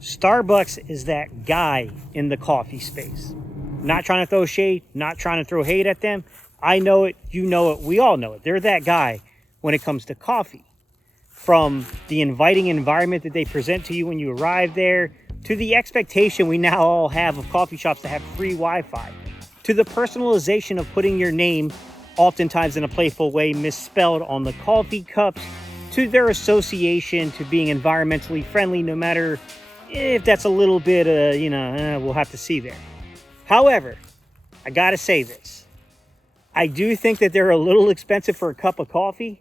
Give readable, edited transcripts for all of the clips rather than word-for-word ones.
Starbucks is that guy in the coffee space. Not trying to throw shade, not trying to throw hate at them. I know it, you know it, we all know it. They're that guy when it comes to coffee. From the inviting environment that they present to you when you arrive there, to the expectation we now all have of coffee shops to have free Wi-Fi, to the personalization of putting your name, oftentimes in a playful way, misspelled on the coffee cups, to their association to being environmentally friendly, no matter if that's a little bit, we'll have to see there. However, I gotta say this. I do think that they're a little expensive for a cup of coffee.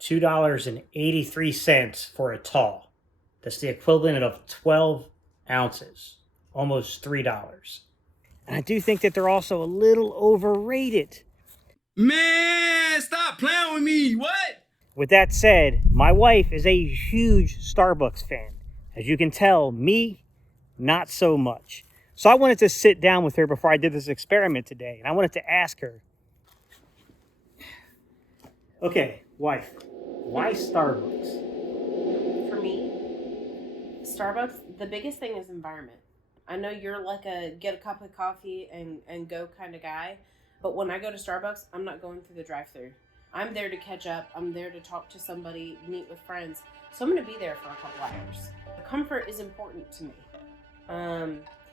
$2.83 for a tall. That's the equivalent of 12 ounces, almost $3. And I do think that they're also a little overrated. Man, stop playing with me. What? With that said, my wife is a huge Starbucks fan. As you can tell, me, not so much. So I wanted to sit down with her before I did this experiment today. And I wanted to ask her, okay, wife, why Starbucks? For me, Starbucks, the biggest thing is environment. I know you're like a get a cup of coffee and go kind of guy, but when I go to Starbucks, I'm not going through the drive-thru. I'm there to catch up. I'm there to talk to somebody, meet with friends. So I'm going to be there for a couple hours. The comfort is important to me.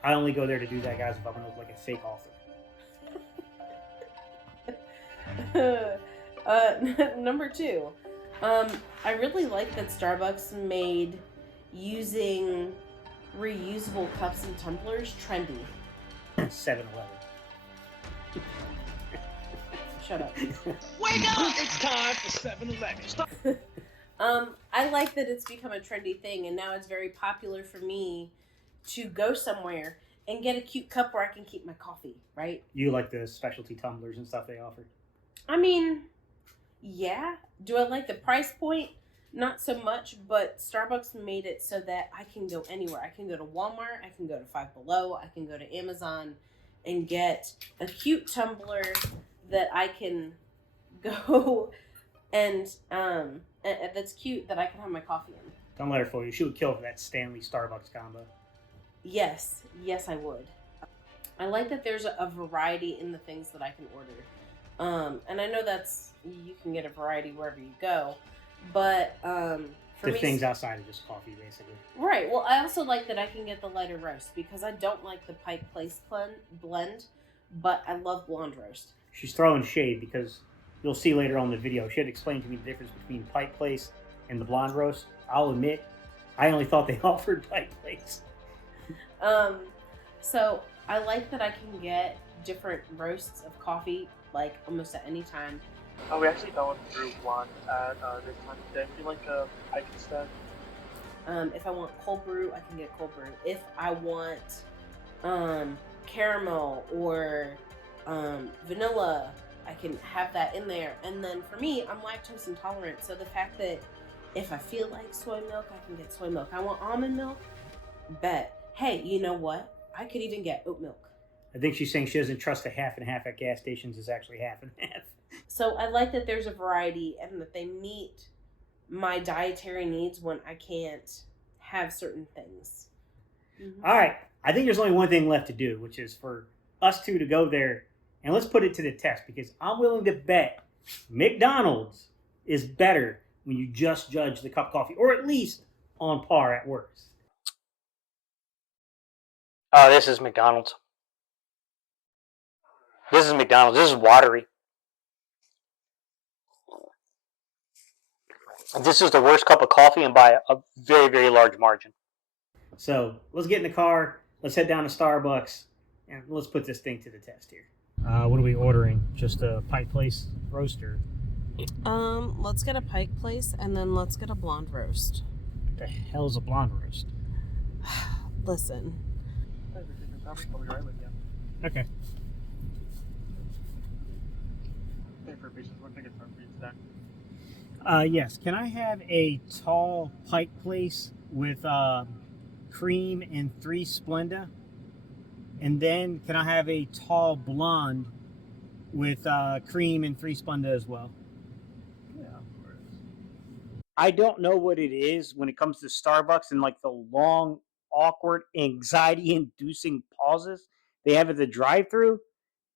I only go there to do that, guys, if I'm going to look like a fake author. Number two, I really like that Starbucks made using reusable cups and tumblers trendy. 7-Eleven. Shut up. Wake up! It's time for 7-Eleven. I like that it's become a trendy thing, and now it's very popular for me to go somewhere and get a cute cup where I can keep my coffee, right? You like the specialty tumblers and stuff they offer? I mean, yeah. Do I like the price point? Not so much, but Starbucks made it so that I can go anywhere. I can go to Walmart, I can go to Five Below, I can go to Amazon and get a cute tumbler that I can go and that's cute that I can have my coffee in. Don't let her fool you. She would kill for that Stanley Starbucks combo. Yes, I would. I like that there's a variety in the things that I can order. And I know you can get a variety wherever you go, but for me, things outside of just coffee, basically. Right. Well, I also like that I can get the lighter roast because I don't like the Pike Place blend, but I love blonde roast. She's throwing shade because you'll see later on in the video, she had explained to me the difference between Pike Place and the blonde roast. I'll admit, I only thought they offered Pike Place. So I like that I can get different roasts of coffee, like almost at any time. We actually don't brew blonde at this time of day. We like Pike instead. If I want cold brew, I can get cold brew. If I want caramel or vanilla, I can have that in there. And then for me, I'm lactose intolerant, so the fact that if I feel like soy milk, I can get soy milk. I want almond milk, bet. Hey, you know what? I could even get oat milk. I think she's saying she doesn't trust the half and half at gas stations is actually half and half. So I like that there's a variety and that they meet my dietary needs when I can't have certain things. Mm-hmm. All right. I think there's only one thing left to do, which is for us two to go there and let's put it to the test because I'm willing to bet McDonald's is better when you just judge the cup of coffee, or at least on par at worst. This is McDonald's. This is McDonald's. This is watery. This is the worst cup of coffee and by a very, very large margin. So let's get in the car. Let's head down to Starbucks and let's put this thing to the test here. What are we ordering? Just a Pike Place roaster? Let's get a Pike Place and then let's get a blonde roast. What the hell's a blonde roast? Listen. I'll be right with you. Okay. What tickets are for you today? Yes. Can I have a tall Pike Place with cream and 3 Splenda? And then can I have a tall blonde with cream and 3 Splenda as well? Yeah, of course. I don't know what it is when it comes to Starbucks and like the long, awkward, anxiety inducing pauses they have at the drive through.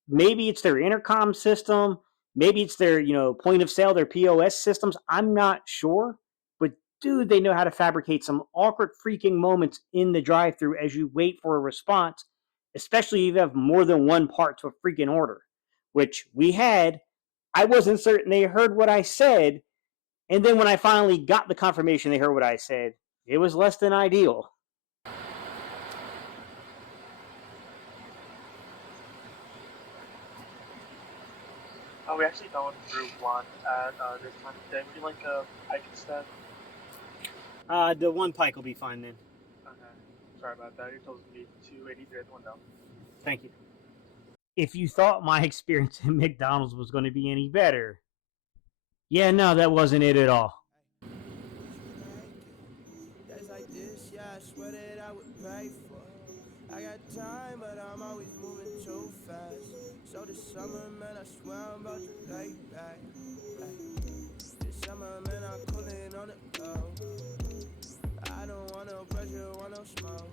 Maybe it's their intercom system. Maybe it's their, point of sale, their POS systems. I'm not sure. But dude, they know how to fabricate some awkward freaking moments in the drive through as you wait for a response, especially if you have more than one part to a freaking order, which we had. I wasn't certain they heard what I said. And then when I finally got the confirmation they heard what I said, it was less than ideal. We actually going through one at this time of day. Would you like a pike instead? The one pike will be fine then. Okay. Sorry about that. You're supposed to be 283 at the window. Thank you. If you thought my experience at McDonald's was going to be any better, yeah, no, that wasn't it at all. Days like this, yeah, I swear that I would pay for. I got time, but I'm always moving too fast. So this summer, man, I swear I'm about to lay back. This summer, man, I'm cooling on the go. I don't want no pressure, want no smoke.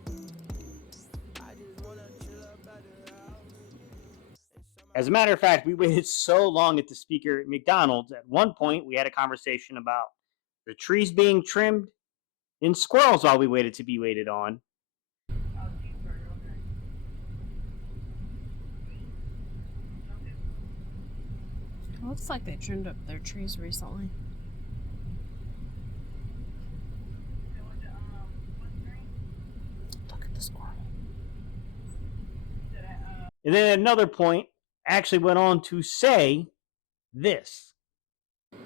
I just wanna chill up at the house. As a matter of fact, we waited so long at the speaker at McDonald's. At one point, we had a conversation about the trees being trimmed and squirrels while we waited to be waited on. It looks like they trimmed up their trees recently. Look at the squirrel. And then at another point, actually went on to say this. We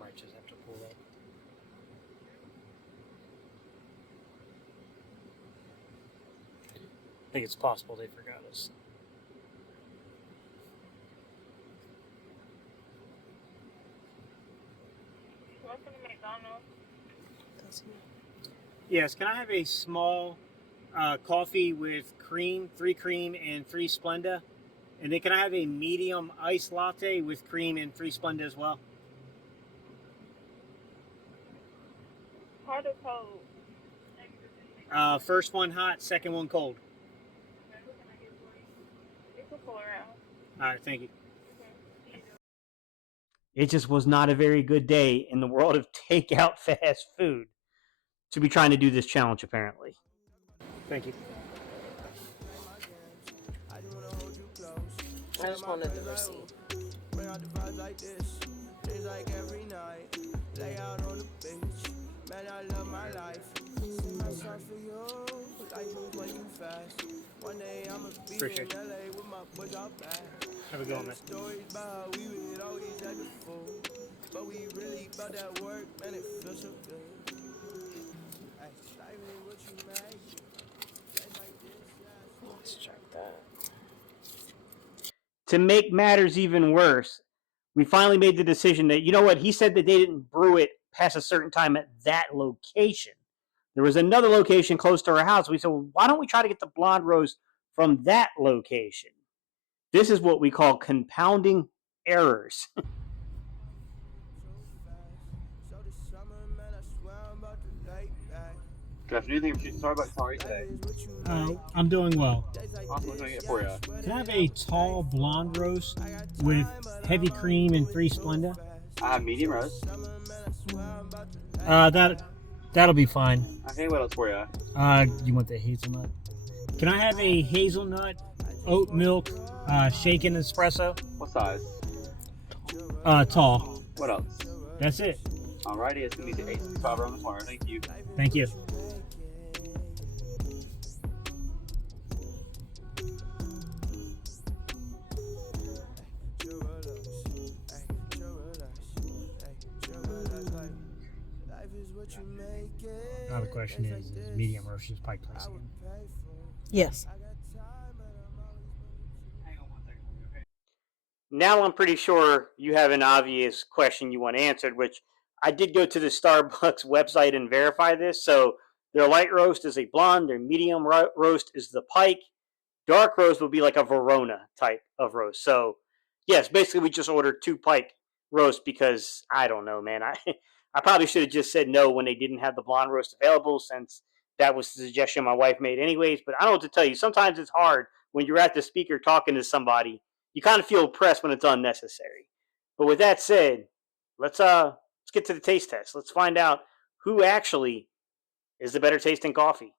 might just have to pull up. I think it's possible they forgot us. Welcome to McDonald's. Yes, can I have a small coffee with cream, 3 cream and 3 Splenda? And then can I have a medium iced latte with cream and 3 Splenda as well? Hot or cold? First one hot, second one cold. You can pour out. All right, thank you. It just was not a very good day in the world of takeout fast food to be trying to do this challenge, apparently. Thank you. I just wanted the receipt. Bring out the vibes like this. Things like every night. Lay out on the beach. Man, I love my life. See myself for you. Life moves way too fast. One day I'ma be Appreciate in LA with my boys out back. Have a good one, man. Stories about how we would always act a fool. But we really about that work, man, it feels so good. Hey, life ain't what you make. Days like this, yeah. Let's check that. To make matters even worse, we finally made the decision that, you know what, he said that they didn't brew it past a certain time at that location. There was another location close to our house. We said, well, why don't we try to get the blonde roast from that location? This is what we call compounding errors. So this summer, man, I swear I'm about to lay back. Good afternoon. Thank you for Starbucks. How are you today? I'm doing well. Awesome. What can I get for you? Can I have a tall blonde roast with heavy cream and 3 Splenda? I have medium roast. That'll be fine. Okay, what else for you? You want the hazelnut? Can I have a hazelnut oat milk shaken espresso? What size? Tall. What else? That's it. Alrighty, it's gonna be the 865 around the corner. Thank you. Thank you. Now the question is medium roast is pike place again? Yes. Now I'm pretty sure you have an obvious question you want answered, which I did go to the Starbucks website and verify this. So their light roast is a blonde, their medium roast is the pike, dark roast will be like a Verona type of roast. So Yes, basically we just ordered 2 pike roast because I don't know, man. I probably should have just said no when they didn't have the blonde roast available, since that was the suggestion my wife made anyways. But I don't know what to tell you. Sometimes it's hard when you're at the speaker talking to somebody. You kind of feel oppressed when it's unnecessary. But with that said, let's get to the taste test. Let's find out who actually is the better tasting coffee.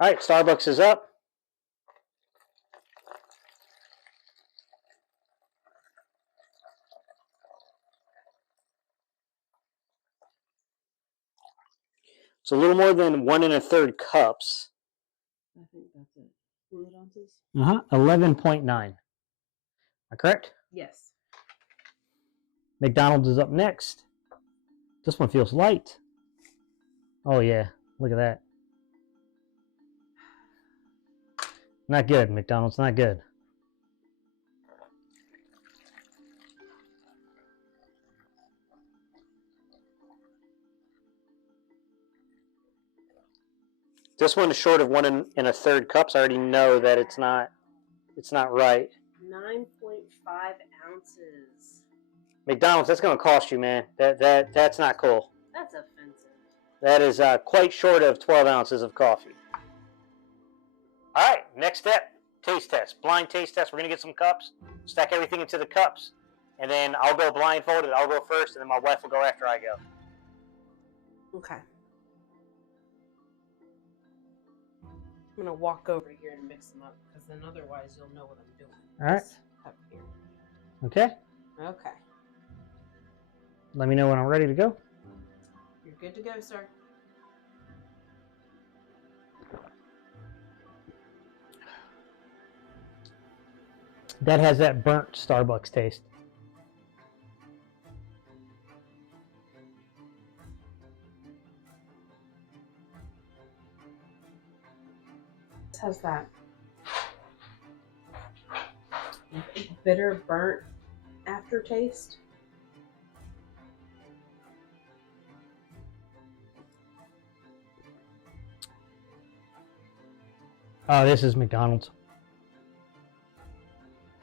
All right, Starbucks is up. It's a little more than 1 1/3 cups. I think that's it. Fluid ounces? 11.9. Am I correct? Yes. McDonald's is up next. This one feels light. Oh yeah, look at that. Not good, McDonald's, not good. This one is short of 1 1/3 cups. I already know that it's not right. 9.5 ounces. McDonald's, that's going to cost you, man. That's not cool. That's offensive. That is quite short of 12 ounces of coffee. All right, next step, taste test. Blind taste test. We're going to get some cups, stack everything into the cups, and then I'll go blindfolded. I'll go first, and then my wife will go after I go. Okay. I'm going to walk over here and mix them up, because then otherwise you'll know what I'm doing. All right. This cup here. Okay. Okay. Let me know when I'm ready to go. You're good to go, sir. That has that burnt Starbucks taste. This has that bitter, burnt aftertaste. Oh, this is McDonald's.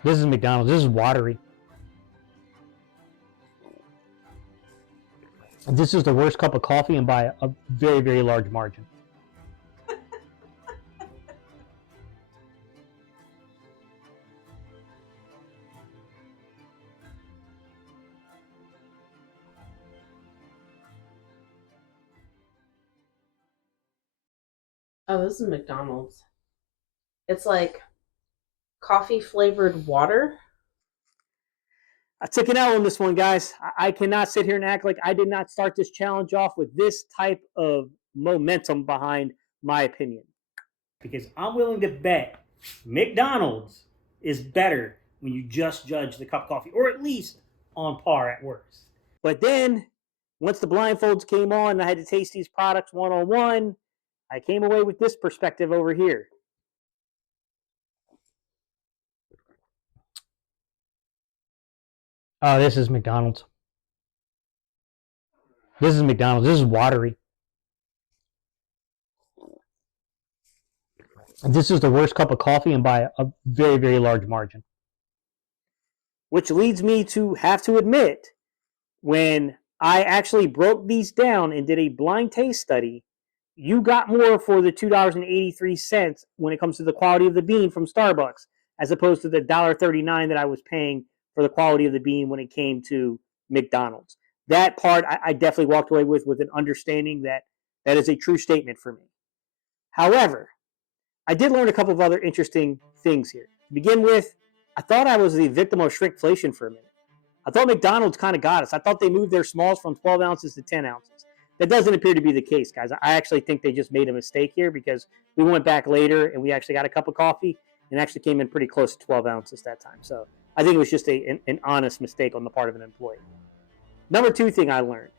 This is McDonald's. This is watery. This is the worst cup of coffee, and by a very, very large margin. Oh, this is McDonald's. It's like coffee flavored water. I took an L on this one, guys. I cannot sit here and act like I did not start this challenge off with this type of momentum behind my opinion. Because I'm willing to bet McDonald's is better when you just judge the cup of coffee, or at least on par at worst. But then, once the blindfolds came on and I had to taste these products one-on-one, I came away with this perspective over here. Oh, this is McDonald's. This is McDonald's. This is watery. This is the worst cup of coffee, and by a very, very large margin. Which leads me to have to admit, when I actually broke these down and did a blind taste study, you got more for the $2.83 when it comes to the quality of the bean from Starbucks, as opposed to the $1.39 that I was paying for the quality of the bean when it came to McDonald's. That part I definitely walked away with an understanding that that is a true statement for me. However, I did learn a couple of other interesting things here. To begin with, I thought I was the victim of shrinkflation for a minute. I thought McDonald's kind of got us. I thought they moved their smalls from 12 ounces to 10 ounces. That doesn't appear to be the case, guys. I actually think they just made a mistake here, because we went back later and we actually got a cup of coffee and actually came in pretty close to 12 ounces that time. So I think it was just an honest mistake on the part of an employee. Number two thing I learned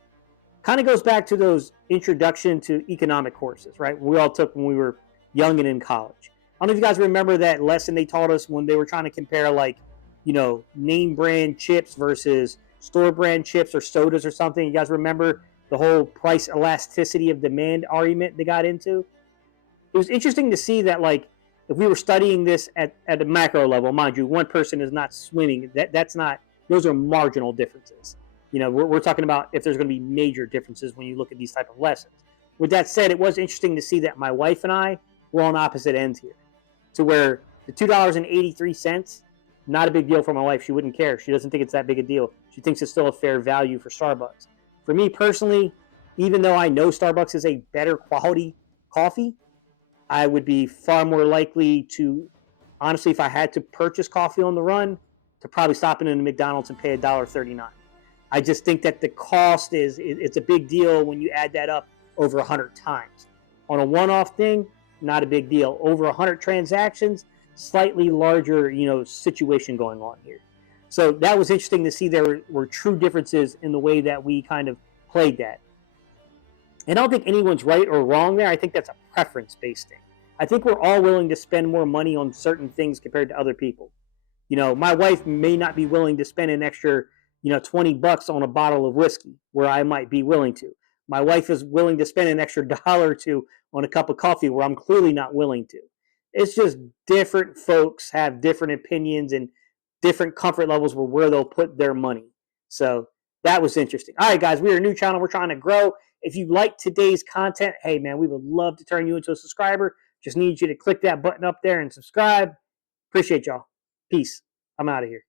kind of goes back to those introduction to economic courses, right? We all took when we were young and in college. I don't know if you guys remember that lesson they taught us when they were trying to compare, like, you know, name brand chips versus store brand chips or sodas or something. You guys remember the whole price elasticity of demand argument they got into? It was interesting to see that, like, if we were studying this at a macro level, mind you, one person is not swimming. That's not, those are marginal differences. You know, we're talking about if there's going to be major differences when you look at these type of lessons. With that said, it was interesting to see that my wife and I were on opposite ends here, to where the $2.83, not a big deal for my wife. She wouldn't care. She doesn't think it's that big a deal. She thinks it's still a fair value for Starbucks. For me personally, even though I know Starbucks is a better quality coffee, I would be far more likely to, honestly, if I had to purchase coffee on the run, to probably stop in a McDonald's and pay $1.39. I just think that the cost it's a big deal when you add that up over 100 times. On a one-off thing, not a big deal. Over 100 transactions, slightly larger, situation going on here. So that was interesting to see there were true differences in the way that we kind of played that. And I don't think anyone's right or wrong there. I think that's a preference-based thing. I think we're all willing to spend more money on certain things compared to other people. My wife may not be willing to spend an extra, $20 on a bottle of whiskey, where I might be willing to. My wife is willing to spend an extra dollar or two on a cup of coffee, where I'm clearly not willing to. It's just different folks have different opinions and different comfort levels where they'll put their money. So that was interesting. All right, guys, we're a new channel. We're trying to grow. If you like today's content, hey, man, we would love to turn you into a subscriber. Just need you to click that button up there and subscribe. Appreciate y'all. Peace. I'm out of here.